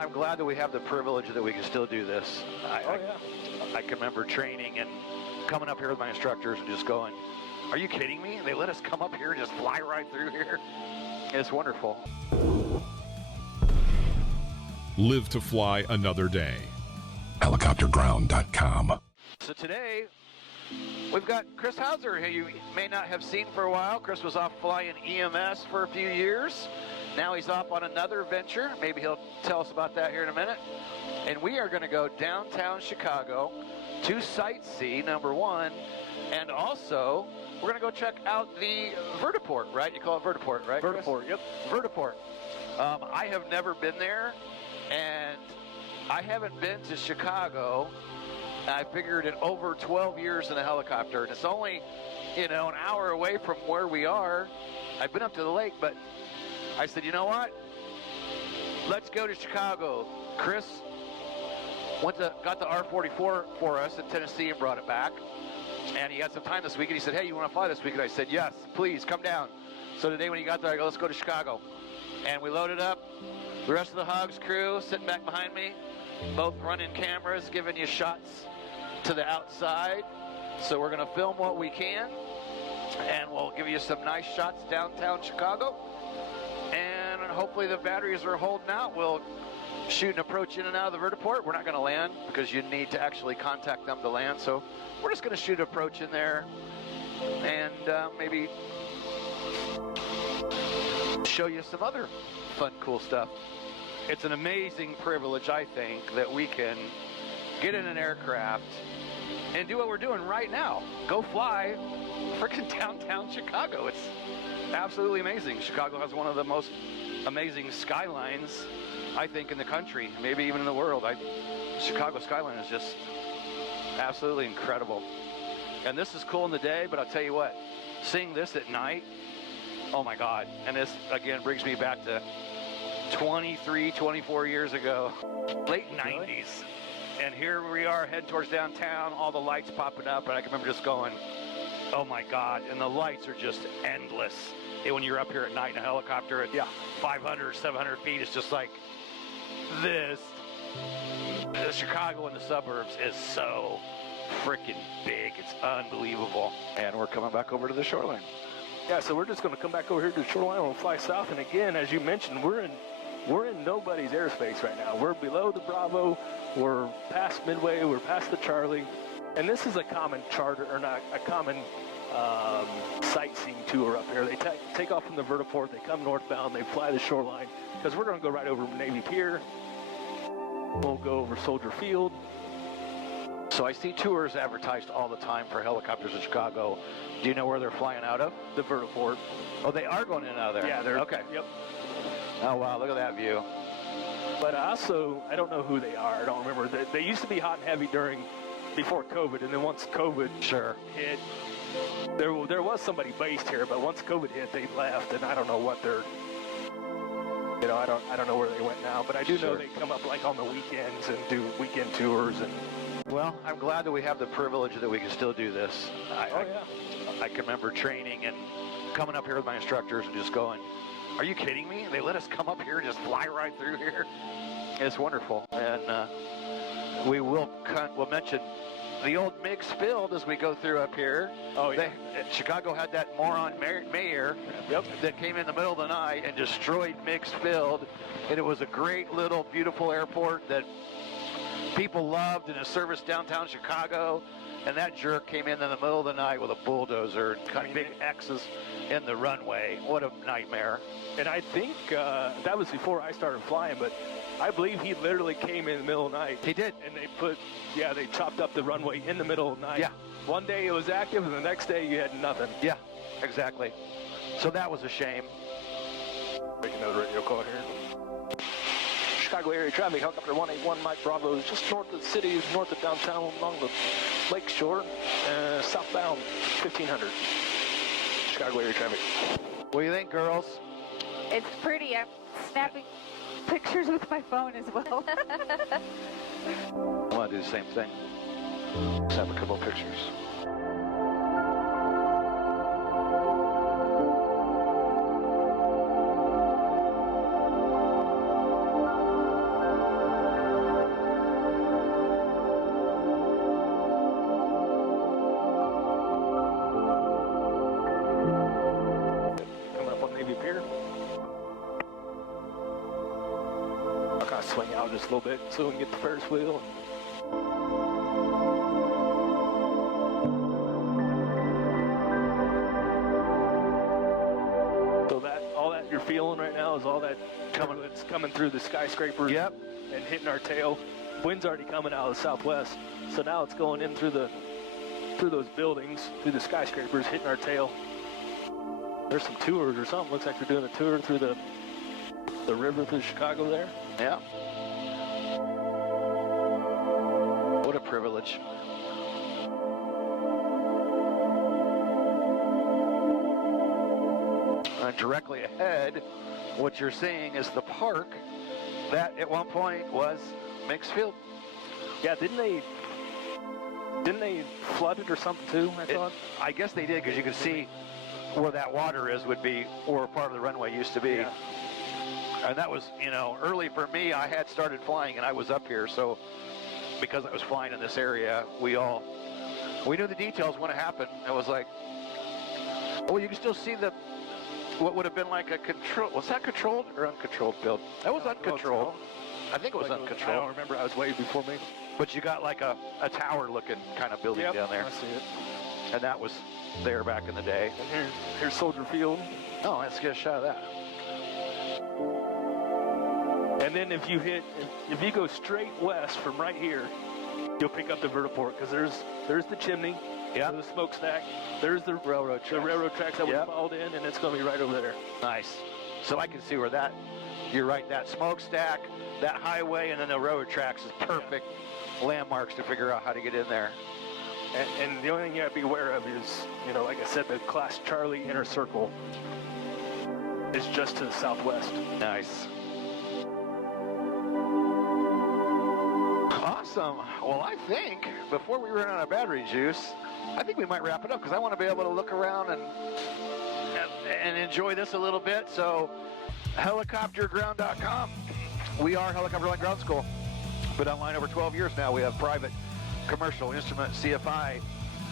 I'm glad that we have the privilege that we can still do this. I can remember training and coming up here with my instructors and just going, are you kidding me? They let us come up here and just fly right through here. It's wonderful. Live to fly another day. Helicopterground.com. So today, we've got Chris Hauser, who you may not have seen for a while. Chris was off flying EMS for a few years. Now he's off on another venture. Maybe he'll tell us about that here in a minute. And we are going to go downtown Chicago to Sightsee, number one. And also, we're going to go check out the vertiport, right? You call it vertiport, right, Chris? Vertiport, yep. Vertiport. I have never been there, and I haven't been to Chicago. I figured in over 12 years in a helicopter, and it's only, an hour away from where we are. I've been up to the lake, but I said, you know what? Let's go to Chicago. Chris got the R-44 for us in Tennessee and brought it back. And he had some time this week, and he said, hey, you want to fly this week? And I said, yes, please, come down. So today when he got there, I go, let's go to Chicago. And we loaded up. The rest of the H.O.G.S crew sitting back behind me, both running cameras, giving you shots to the outside. So we're going to film what we can, and we'll give you some nice shots downtown Chicago. And hopefully the batteries are holding out. We'll shoot an approach in and out of the vertiport. We're not going to land because you need to actually contact them to land. So we're just going to shoot an approach in there and maybe show you some other fun, cool stuff. It's an amazing privilege, I think, that we can get in an aircraft and do what we're doing right now. Go fly freaking downtown Chicago. It's absolutely amazing. Chicago has one of the most amazing skylines, I think, in the country, maybe even in the world. Chicago skyline is just absolutely incredible. And this is cool in the day, but I'll tell you what, seeing this at night, oh my God. And this, again, brings me back to 23, 24 years ago, late 90s. And here we are heading towards downtown, all the lights popping up, and I can remember just going, oh my God, and the lights are just endless. And when you're up here at night in a helicopter at 500, 700 feet, it's just like this. The Chicago in the suburbs is so freaking big. It's unbelievable. And we're coming back over to the Shoreline. Yeah, so we're just going to come back over here to the Shoreline. We'll fly south, and again, as you mentioned, we're in nobody's airspace right now. We're below the Bravo. We're past Midway. We're past the Charlie. And this is a common charter, or not a common sightseeing tour up here. They take off from the vertiport. They come northbound. They fly the Shoreline because we're going to go right over Navy Pier. We'll go over Soldier Field. So I see tours advertised all the time for helicopters in Chicago. Do you know where they're flying out of? The vertiport. Oh, they are going in and out of there? Yeah, they're okay. Yep. Oh, wow, look at that view. But also, I don't know who they are. I don't remember. They used to be hot and heavy before COVID, and then once COVID hit, there was somebody based here, but once COVID hit, they left, and I don't know what they're, I don't know where they went now, but I do know they come up like on the weekends and do weekend tours. And well, I'm glad that we have the privilege that we can still do this. I can remember training and coming up here with my instructors and just going, are you kidding me? They let us come up here and just fly right through here. It's wonderful. And we'll mention the old Meigs field as we go through up here. Oh, yeah. Chicago had that moron mayor that came in the middle of the night and destroyed Meigs field. And it was a great little beautiful airport that people loved and it serviced downtown Chicago. And that jerk came in the middle of the night with a bulldozer and cut big X's in the runway. What a nightmare. And I think that was before I started flying, but I believe he literally came in the middle of the night. He did. And they chopped up the runway in the middle of the night. Yeah. One day it was active, and the next day you had nothing. Yeah, exactly. So that was a shame. Make another radio call here. Chicago area traffic, helicopter 181, Mike Bravo is just north of the city, north of downtown along the lake shore, southbound 1500. Chicago area traffic. What do you think, girls? It's pretty. I'm snapping pictures with my phone as well. I want to do the same thing. Snap a couple of pictures. swing out just a little bit so we can get the Ferris wheel. So that all that you're feeling right now is all that it's coming through the skyscrapers. Yep. And hitting our tail. Wind's already coming out of the southwest, so now it's going in through those buildings, through the skyscrapers, hitting our tail. There's some tours or something. Looks like they're doing a tour through the river through Chicago there. Yeah. What a privilege. Directly ahead, what you're seeing is the park that at one point was Meigs Field. Yeah, didn't they flood it or something too, I thought? I guess they did, because you can see where that water is would be where part of the runway used to be. Yeah. And that was, early for me. I had started flying and I was up here, so because I was flying in this area, we knew the details when it happened. It was like, oh, you can still see what would have been like a control. Was that controlled or uncontrolled build? That was uncontrolled. I think it was uncontrolled. I don't remember. I was way before me. But you got like a tower looking kind of building down there. I see it. And that was there back in the day. And here's Soldier Field. Oh, let's get a shot of that. And then if you go straight west from right here, you'll pick up the vertiport, because there's the chimney, yeah, the smokestack, there's the railroad tracks that we followed in, and it's going to be right over there. Nice. So I can see where you're right, that smokestack, that highway, and then the railroad tracks is perfect landmarks to figure out how to get in there. And the only thing you have to be aware of is, like I said, the Class Charlie inner circle is just to the southwest. Nice. Awesome. Well, I think before we run out of battery juice, I think we might wrap it up, because I want to be able to look around and enjoy this a little bit. So, helicopterground.com. We are Helicopter Line Ground School. Been online over 12 years now. We have private, commercial, instrument, CFI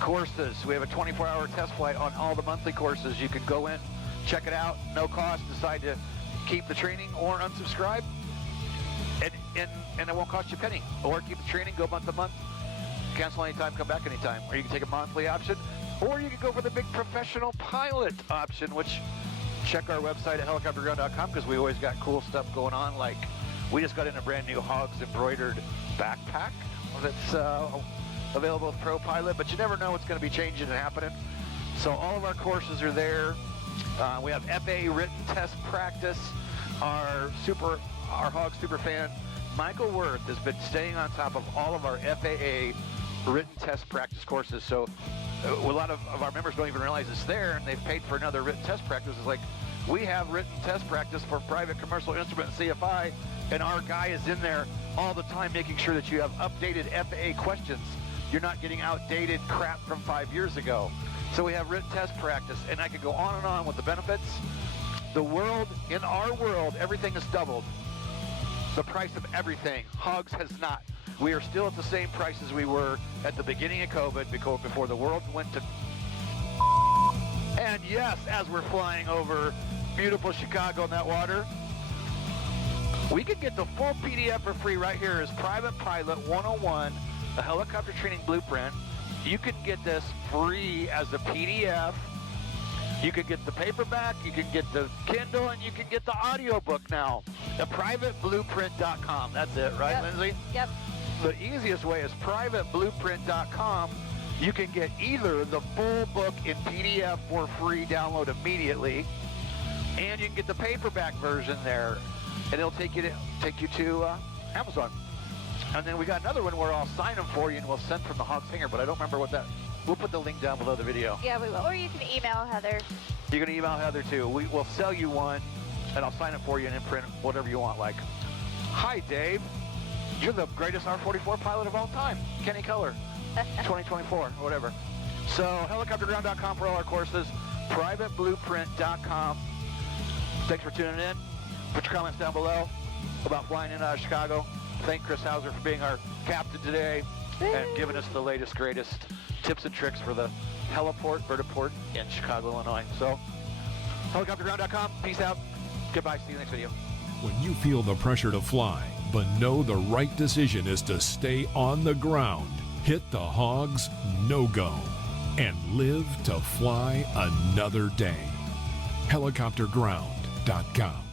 courses. We have a 24-hour test flight on all the monthly courses. You can go in, check it out, no cost, decide to keep the training or unsubscribe. And it won't cost you a penny. Or keep the training, go month to month, cancel anytime, come back anytime. Or you can take a monthly option. Or you can go for the big professional pilot option, which check our website at helicopterground.com, because we always got cool stuff going on. Like, we just got in a brand new H.O.G.S embroidered backpack that's available with Pro Pilot, but you never know what's going to be changing and happening. So all of our courses are there. We have FAA written test practice. Our H.O.G.S super fan, Michael Worth, has been staying on top of all of our FAA written test practice courses. So a lot of our members don't even realize it's there, and they've paid for another written test practice. It's like, we have written test practice for private, commercial, instrument, and CFI, and our guy is in there all the time making sure that you have updated FAA questions. You're not getting outdated crap from 5 years ago. So we have written test practice, and I could go on and on with the benefits. In our world, everything has doubled. The price of everything. H.O.G.S has not. We are still at the same price as we were at the beginning of COVID, before the world went to... And yes, as we're flying over beautiful Chicago in that water, we could get the full PDF for free right here as Private Pilot 101, a helicopter training blueprint. You can get this free as a PDF. You can get the paperback, you can get the Kindle, and you can get the audiobook now. At privateblueprint.com. That's it, right, Yep. Lindsay? Yep. The easiest way is privateblueprint.com. You can get either the full book in PDF for free, download immediately, and you can get the paperback version there, and it'll take you to Amazon. And then we got another one where I'll sign them for you, and we'll send from the H.O.G.S hanger, but I don't remember what that... We'll put the link down below the video. Yeah, we will. Or you can email Heather. You're going to email Heather, too. We'll sell you one, and I'll sign it for you and imprint whatever you want. Like, hi, Dave. You're the greatest R-44 pilot of all time. Kenny Keller, 2024, or whatever. So, helicopterground.com for all our courses. Privateblueprint.com. Thanks for tuning in. Put your comments down below about flying in and out of Chicago. Thank Chris Hauser for being our captain today and giving us the latest, greatest tips and tricks for the heliport, vertiport in Chicago, Illinois. So, helicopterground.com. Peace out. Goodbye. See you next video. When you feel the pressure to fly, But know the right decision is to stay on the ground, hit the hogs, no-go, and live to fly another day. Helicopterground.com